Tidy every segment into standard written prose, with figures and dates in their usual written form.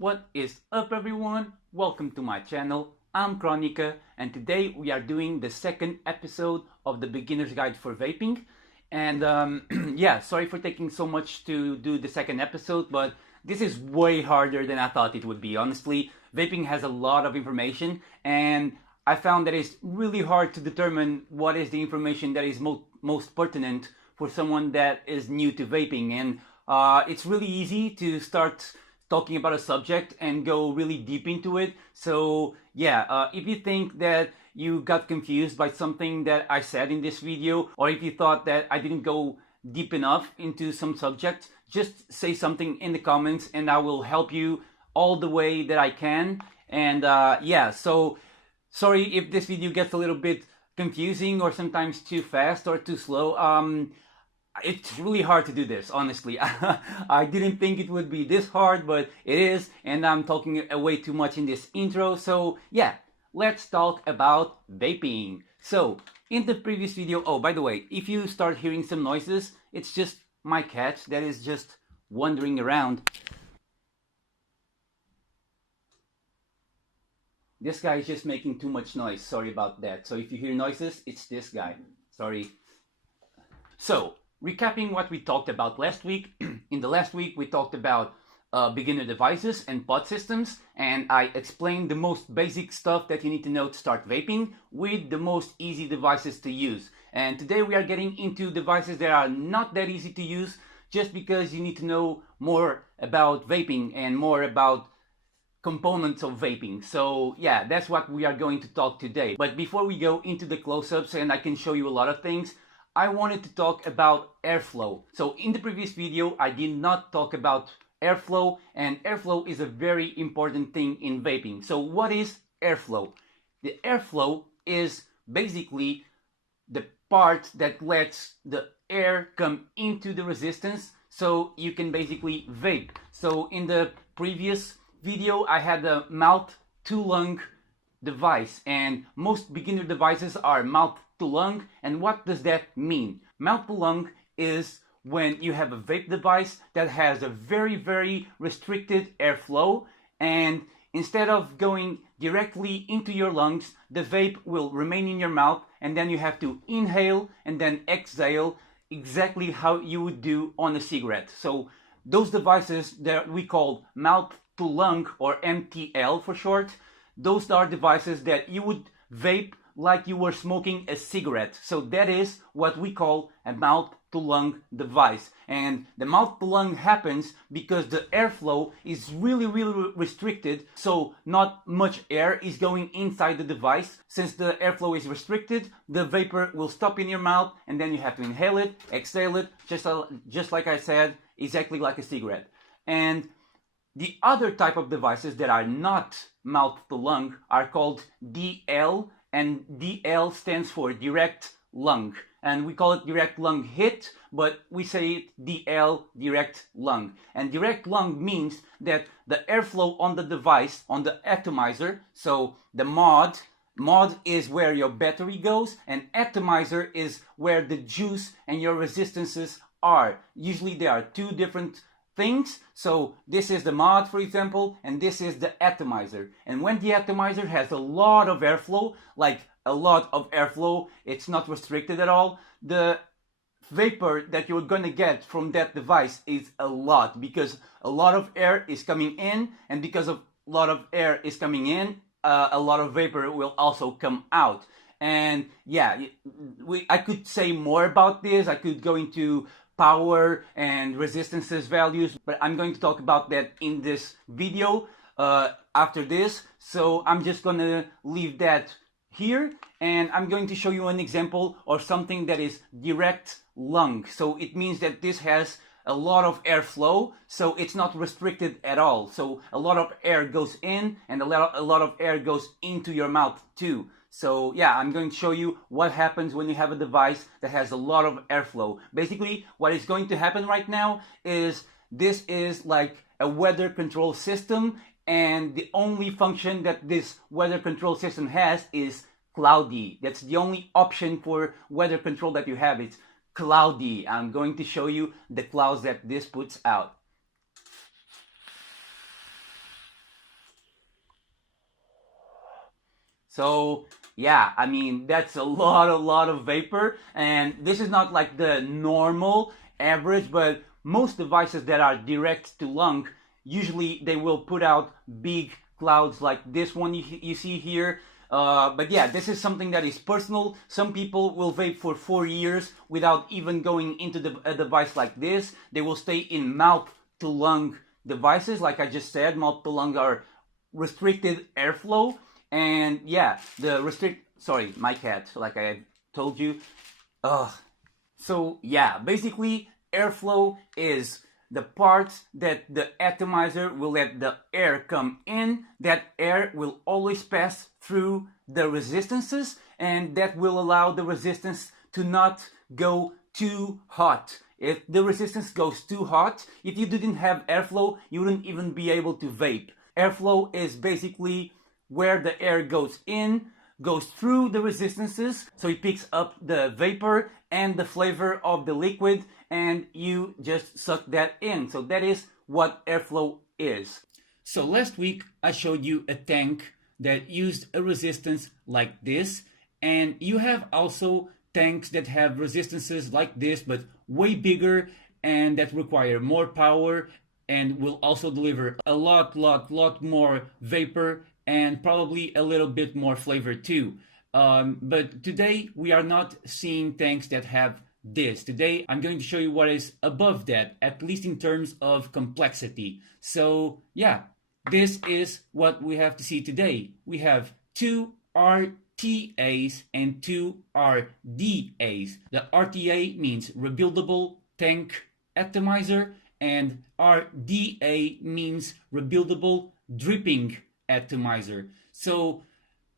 What is up, everyone? Welcome to my channel. I'm Chronica, and today we are doing the second episode of the beginner's guide for vaping. And yeah, sorry for taking so much to do the second episode, but this is way harder than I thought it would be. Honestly, vaping has a lot of information, and I found that it's really hard to determine what is the information that is most pertinent for someone that is new to vaping. And it's really easy to start talking about a subject and go really deep into it. So yeah, if you think that you got confused by something that I said in this video, or if you thought that I didn't go deep enough into some subject, just say something in the comments and I will help you all the way that I can. And yeah, so sorry if this video gets a little bit confusing or sometimes too fast or too slow. It's really hard to do this, honestly. I didn't think it would be this hard, but it is, and I'm talking way too much in this intro. So yeah, let's talk about vaping. So in the previous video, oh, by the way, if you start hearing some noises, it's just my cat that is just wandering around. This guy is just making too much noise. Sorry about that. So if you hear noises, it's this guy. Sorry. So recapping what we talked about last week. In the last week, we talked about beginner devices and pod systems, and I explained the most basic stuff that you need to know to start vaping with the most easy devices to use. And today we are getting into devices that are not that easy to use, just because you need to know more about vaping and more about components of vaping. So yeah, that's what we are going to talk today. But before we go into the close-ups, and I can show you a lot of things, I wanted to talk about airflow. So in the previous video, I did not talk about airflow, and airflow is a very important thing in vaping. So what is airflow? The airflow is basically the part that lets the air come into the resistance so you can basically vape. So in the previous video, I had a mouth to lung device, and most beginner devices are mouth to lung. And what does that mean? Mouth to lung is when you have a vape device that has a very restricted airflow, and instead of going directly into your lungs, the vape will remain in your mouth, and then you have to inhale and then exhale exactly how you would do on a cigarette. So those devices that we call mouth to lung, or MTL for short, those are devices that you would vape like you were smoking a cigarette. So that is what we call a mouth to lung device. And the mouth to lung happens because the airflow is really restricted, so not much air is going inside the device. Since the airflow is restricted, the vapor will stop in your mouth, and then you have to inhale it, exhale it, just like I said, exactly like a cigarette. And the other type of devices that are not mouth to lung are called DL, and DL stands for direct lung. And we call it direct lung hit, but we say it DL, direct lung. And direct lung means that the airflow on the device, on the atomizer, so the mod is where your battery goes, and atomizer is where the juice and your resistances are. Usually there are two different things. So this is the mod, for example, and this is the atomizer. And when the atomizer has a lot of airflow, like a lot of airflow, it's not restricted at all, the vapor that you're going to get from that device is a lot, because a lot of air is coming in, and because of a lot of air is coming in, a lot of vapor will also come out. And yeah, I could say more about this. I could go into power and resistances values, but I'm going to talk about that in this video after this. So I'm just gonna leave that here, and I'm going to show you an example of something that is direct lung. So it means that this has a lot of airflow, so it's not restricted at all. So a lot of air goes in, and a lot of air goes into your mouth too. So yeah, I'm going to show you what happens when you have a device that has a lot of airflow. Basically, what is going to happen right now is this is like a weather control system, and the only function that this weather control system has is cloudy. That's the only option for weather control that you have. It's cloudy. I'm going to show you the clouds that this puts out. So yeah, I mean, that's a lot of vapor, and this is not like the normal average, but most devices that are direct to lung, usually they will put out big clouds like this one you see here. But yeah, this is something that is personal. Some people will vape for 4 years without even going into a device like this. They will stay in mouth to lung devices. Like I just said, mouth to lung are restricted airflow. And yeah, sorry, my cat, like I told you. So yeah, basically airflow is the parts that the atomizer will let the air come in. That air will always pass through the resistances, and that will allow the resistance to not go too hot. If the resistance goes too hot, if you didn't have airflow, you wouldn't even be able to vape. Airflow is basically where the air goes in, goes through the resistances, so it picks up the vapor and the flavor of the liquid, and you just suck that in. So that is what airflow is. So last week I showed you a tank that used a resistance like this, and you have also tanks that have resistances like this but way bigger and that require more power and will also deliver a lot more vapor and probably a little bit more flavor too. But today we are not seeing tanks that have this. Today I'm going to show you what is above that, at least in terms of complexity. So yeah, this is what we have to see today. We have two RTAs and two RDAs. The RTA means Rebuildable Tank Atomizer, and RDA means Rebuildable Dripping Atomizer. So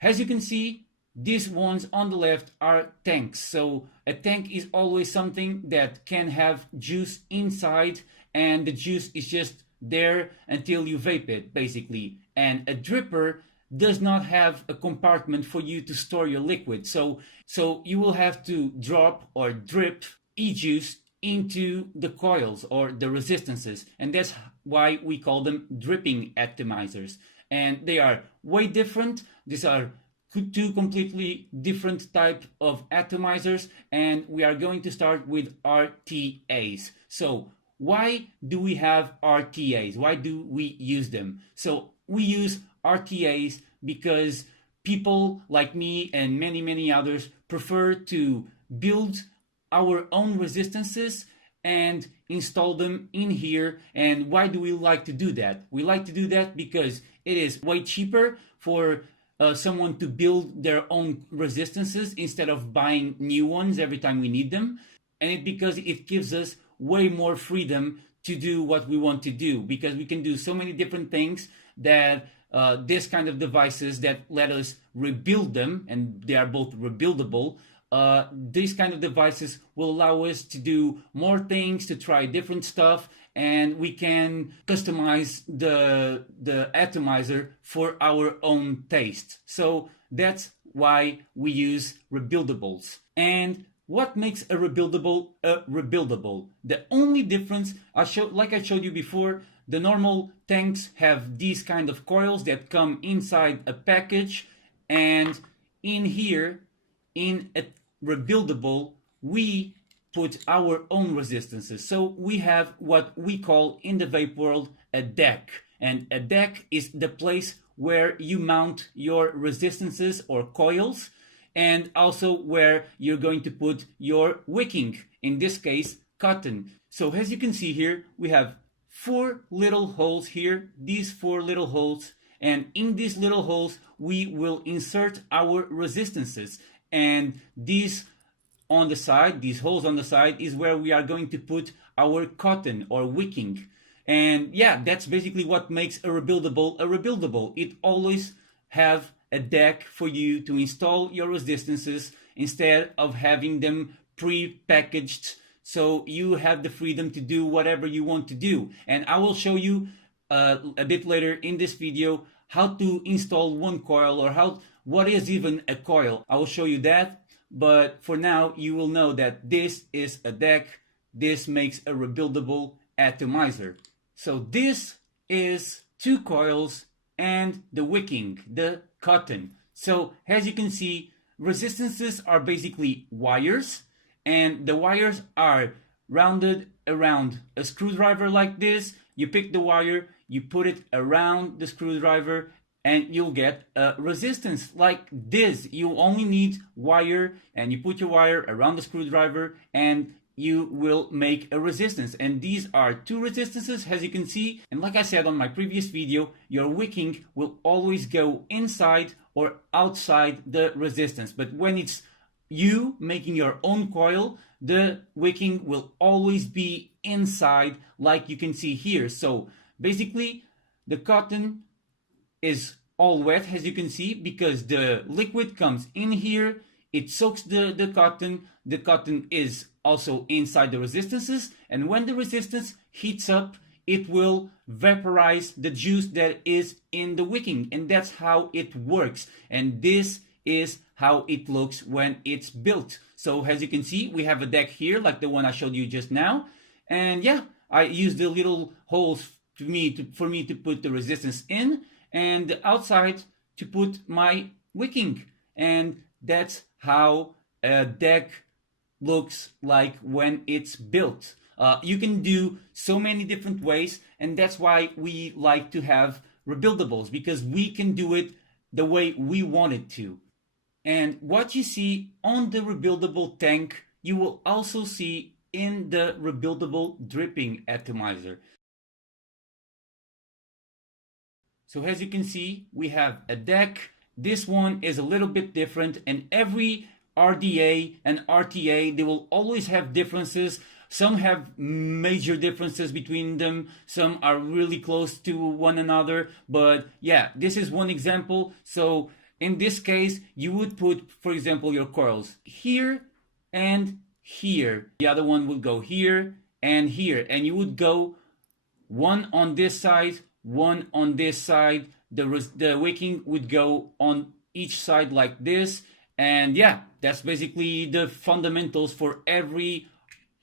as you can see, these ones on the left are tanks. So a tank is always something that can have juice inside, and the juice is just there until you vape it, basically. And a dripper does not have a compartment for you to store your liquid. So you will have to drop or drip e-juice into the coils or the resistances, and that's why we call them dripping atomizers. And they are way different. These are two completely different type of atomizers, and we are going to start with RTAs. So why do we have RTAs? Why do we use them? So we use RTAs because people like me and many others prefer to build our own resistances and install them in here. And why do we like to do that? We like to do that because it is way cheaper for someone to build their own resistances instead of buying new ones every time we need them. And because it gives us way more freedom to do what we want to do, because we can do so many different things that this kind of devices that let us rebuild them, and they are both rebuildable. These kind of devices will allow us to do more things, to try different stuff, and we can customize the atomizer for our own taste. So that's why we use rebuildables. And what makes a rebuildable a rebuildable? The only difference, like I showed you before, the normal tanks have these kind of coils that come inside a package, and in here, in a rebuildable, we put our own resistances. So we have what we call in the vape world a deck. And a deck is the place where you mount your resistances or coils, and also where you're going to put your wicking, in this case cotton. So as you can see here, we have 4 little holes here, these 4 little holes, and in these little holes we will insert our resistances. And these on the side, these holes on the side, is where we are going to put our cotton or wicking. And yeah, that's basically what makes a rebuildable a rebuildable. It always have a deck for you to install your resistances instead of having them pre-packaged, so you have the freedom to do whatever you want to do. And I will show you a bit later in this video how to install one coil, or what is even a coil. I will show you that, but for now you will know that this is a deck. This makes a rebuildable atomizer. So this is 2 coils and the wicking, the cotton. So as you can see, resistances are basically wires, and the wires are rounded around a screwdriver like this. You pick the wire, you put it around the screwdriver, and you'll get a resistance like this. You only need wire, and you put your wire around the screwdriver, and you will make a resistance. And these are two resistances, as you can see. And like I said on my previous video, your wicking will always go inside or outside the resistance. But when it's you making your own coil, the wicking will always be inside, like you can see here. So basically, the cotton is all wet, as you can see, because the liquid comes in here, it soaks the cotton is also inside the resistances, and when the resistance heats up, it will vaporize the juice that is in the wicking, and that's how it works. And this is how it looks when it's built. So as you can see, we have a deck here like the one I showed you just now, and yeah, I used the little holes for me to put the resistance in, and the outside to put my wicking. And that's how a deck looks like when it's built. You can do so many different ways, and that's why we like to have rebuildables, because we can do it the way we want it to. And what you see on the rebuildable tank, you will also see in the rebuildable dripping atomizer. So as you can see, we have a deck. This one is a little bit different, and every RDA and RTA, they will always have differences. Some have major differences between them. Some are really close to one another. But yeah, this is one example. So in this case, you would put, for example, your coils here and here. The other one would go here and here. And you would go one on this side, one on this side. The wicking would go on each side like this. And yeah, that's basically the fundamentals for every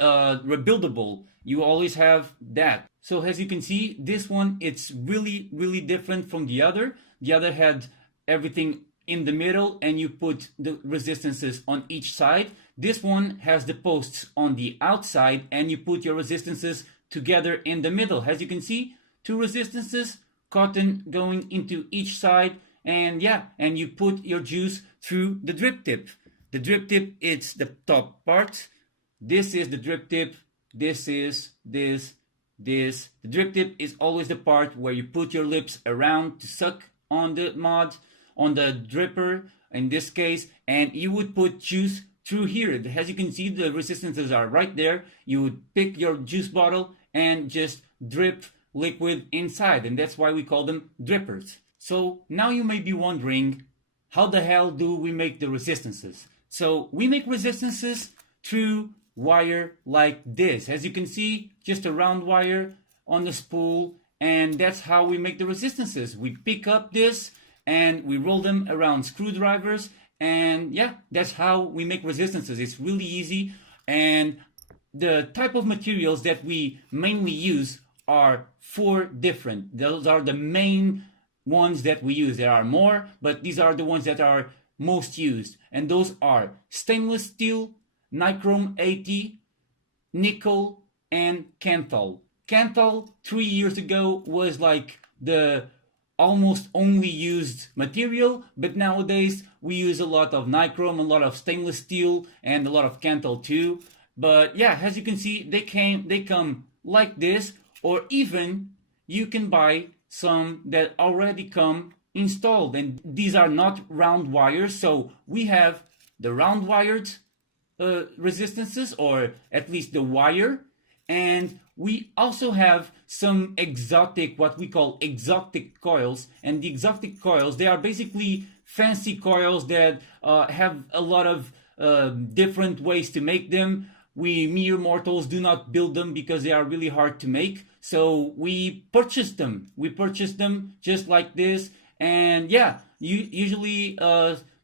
rebuildable. You always have that. So as you can see, this one, it's really different from the other. The other had everything in the middle, and you put the resistances on each side. This one has the posts on the outside, and you put your resistances together in the middle. As you can see, two resistances, cotton going into each side, and yeah, and you put your juice through the drip tip. The drip tip, it's the top part. This is the drip tip. This is this. The drip tip is always the part where you put your lips around to suck on the mod, on the dripper in this case, and you would put juice through here. As you can see, the resistances are right there. You would pick your juice bottle and just drip liquid inside, and that's why we call them drippers. So now you may be wondering, how the hell do we make the resistances? So we make resistances through wire like this. As you can see, just a round wire on the spool, and that's how we make the resistances. We pick up this and we roll them around screwdrivers, and yeah, that's how we make resistances. It's really easy, and the type of materials that we mainly use are 4 different. Those are the main ones that we use. There are more, but these are the ones that are most used, and those are stainless steel, nichrome 80, nickel, and Kanthal. Kanthal 3 years ago was like the almost only used material, but nowadays we use a lot of nichrome, a lot of stainless steel, and a lot of Kanthal too. But yeah, as you can see, they come like this, or even you can buy some that already come installed, and these are not round wires. So we have the round wired resistances, or at least the wire, and we also have some exotic, what we call exotic coils. And the exotic coils, they are basically fancy coils that have a lot of different ways to make them. We mere mortals do not build them because they are really hard to make, so we purchase them. We purchase them just like this, and yeah, usually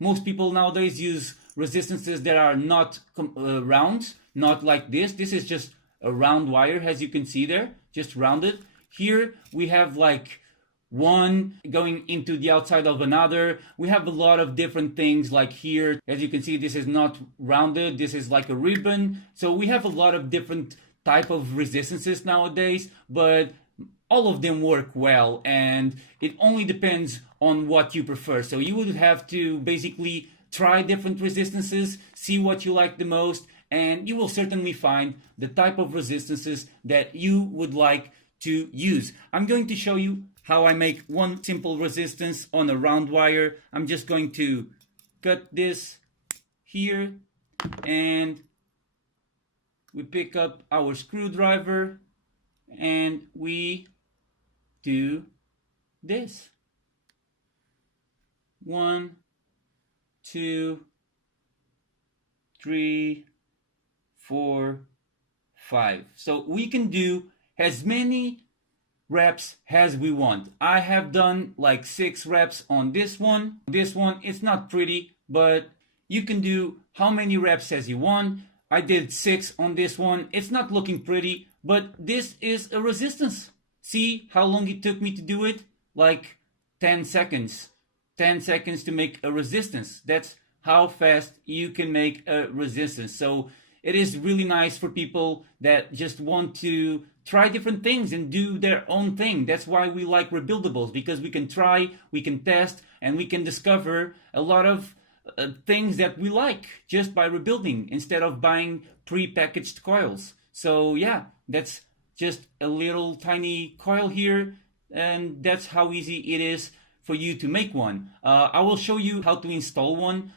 most people nowadays use resistances that are not round, not like this. This is just a round wire, as you can see there, just rounded. Here we have like one going into the outside of another. We have a lot of different things, like here, as you can see, this is not rounded, this is like a ribbon. So we have a lot of different type of resistances nowadays, but all of them work well, and it only depends on what you prefer. So you would have to basically try different resistances, see what you like the most, and you will certainly find the type of resistances that you would like to use. I'm going to show you how I make one simple resistance on a round wire. I'm just going to cut this here, and we pick up our screwdriver and we do this. 1, 2, 3, 4, 5. So we can do as many reps as we want. I have done like 6 reps on this one. This one, it's not pretty, but you can do how many reps as you want. I did 6 on this one. It's not looking pretty, but this is a resistance. See how long it took me to do it? Like 10 seconds. 10 seconds to make a resistance. That's how fast you can make a resistance. So it is really nice for people that just want to try different things and do their own thing. That's why we like rebuildables, because we can try, we can test, and we can discover a lot of things that we like just by rebuilding instead of buying pre-packaged coils. So yeah, that's just a little tiny coil here, and that's how easy it is for you to make one. I will show you how to install one.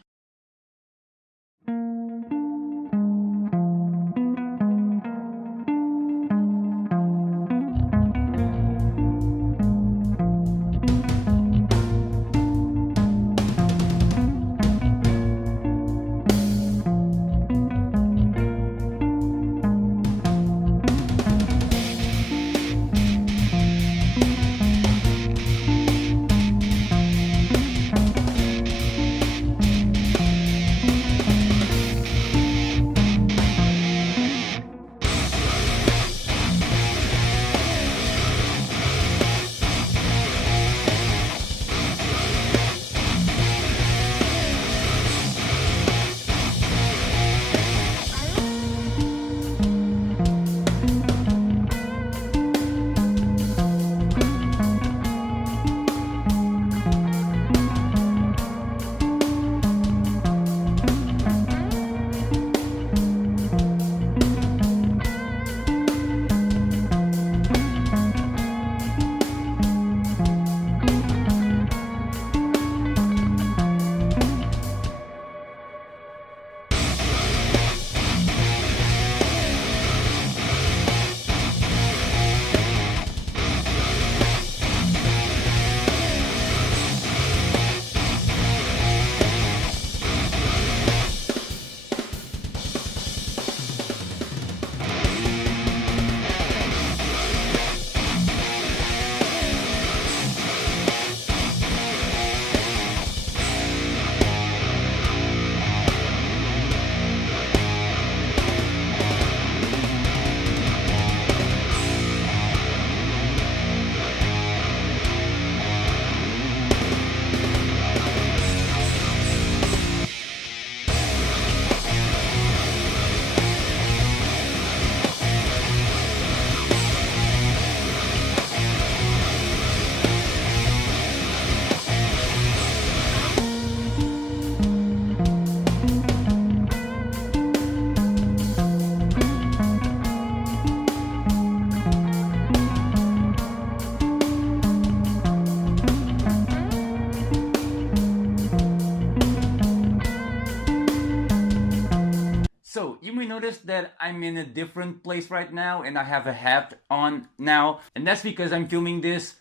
So you may notice that I'm in a different place right now and I have a hat on now, and that's because I'm filming this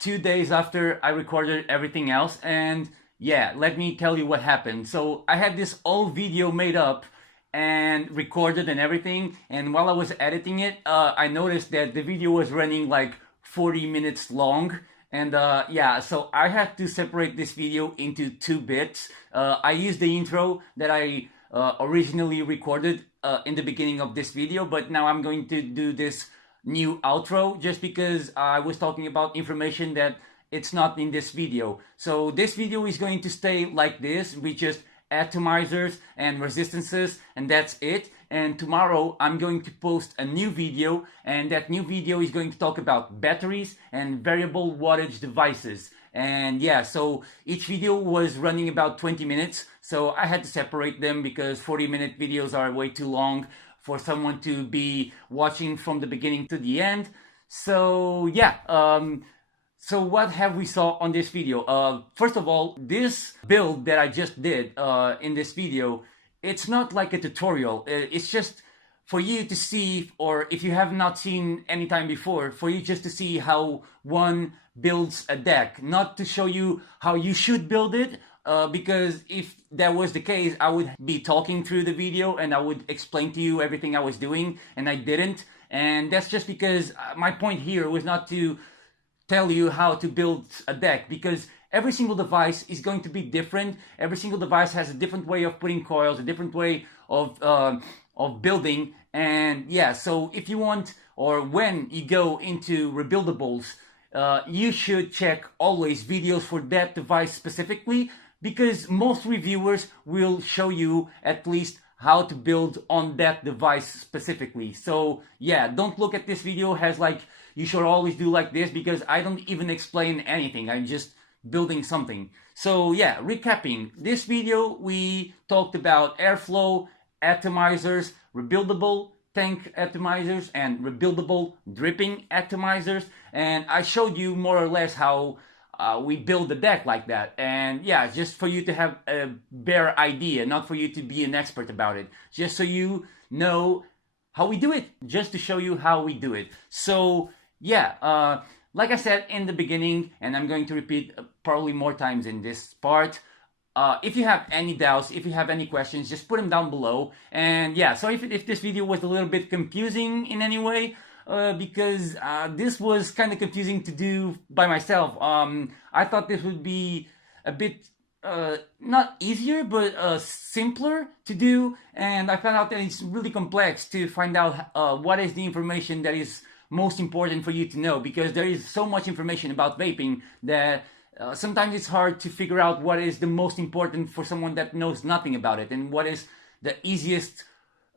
2 days after I recorded everything else. And yeah, let me tell you what happened. So I had this old video made up and recorded and everything, and while I was editing it, I noticed that the video was running like 40 minutes long. And yeah, so I had to separate this video into 2 bits. I used the intro that I originally recorded in the beginning of this video, but now I'm going to do this new outro just because I was talking about information that it's not in this video. So this video is going to stay like this, with just atomizers and resistances, and that's it. And tomorrow I'm going to post a new video, and that new video is going to talk about batteries and variable wattage devices. And yeah, so each video was running about 20 minutes, so I had to separate them because 40-minute videos are way too long for someone to be watching from the beginning to the end. So yeah, so what have we saw on this video? First of all, this build that I just did in this video, it's not like a tutorial. It's just for you to see, or if you have not seen any time before, for you just to see how one builds a deck, not to show you how you should build it, because if that was the case, I would be talking through the video and I would explain to you everything I was doing, and I didn't. And that's just because my point here was not to tell you how to build a deck, because every single device is going to be different. Every single device has a different way of putting coils, a different way of building. And yeah, so if you want, or when you go into rebuildables, you should check always videos for that device specifically, because most reviewers will show you at least how to build on that device specifically. So yeah, don't look at this video as like you should always do like this, because I don't even explain anything. I'm just building something. So yeah, recapping this video, we talked about airflow, atomizers, rebuildable tank atomizers, and rebuildable dripping atomizers, and I showed you more or less how we build the deck like that. And yeah, just for you to have a bare idea, not for you to be an expert about it, just so you know how we do it, just to show you how we do it. So yeah, like I said in the beginning, and I'm going to repeat probably more times in this part, if you have any doubts, if you have any questions, just put them down below. And yeah, so if this video was a little bit confusing in any way, because this was kind of confusing to do by myself, I thought this would be a bit not easier, but simpler to do, and I found out that it's really complex to find out what is the information that is most important for you to know, because there is so much information about vaping that sometimes it's hard to figure out what is the most important for someone that knows nothing about it, and what is the easiest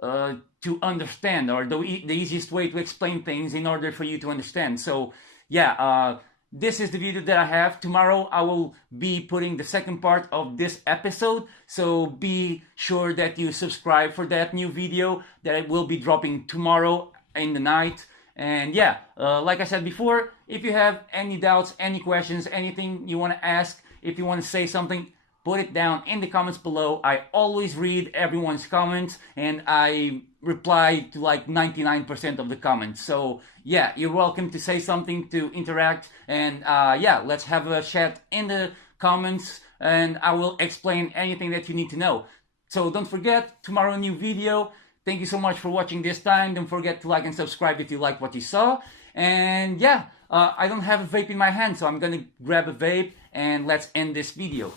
to understand, or the easiest way to explain things in order for you to understand. So yeah, this is the video that I have. Tomorrow I will be putting the second part of this episode, so be sure that you subscribe for that new video that I will be dropping tomorrow in the night. And yeah, like I said before, if you have any doubts, any questions, anything you want to ask, if you want to say something, put it down in the comments below. I always read everyone's comments, and I reply to like 99% of the comments. So yeah, you're welcome to say something, to interact, and yeah, let's have a chat in the comments, and I will explain anything that you need to know. So don't forget, tomorrow new video. Thank you so much for watching this time. Don't forget to like and subscribe if you like what you saw. And yeah, I don't have a vape in my hand, so I'm gonna grab a vape and let's end this video.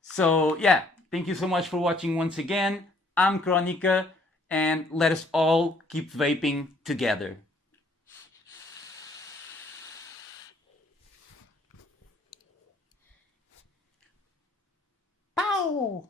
So yeah, thank you so much for watching once again. I'm Chronica, and let us all keep vaping together. Pow!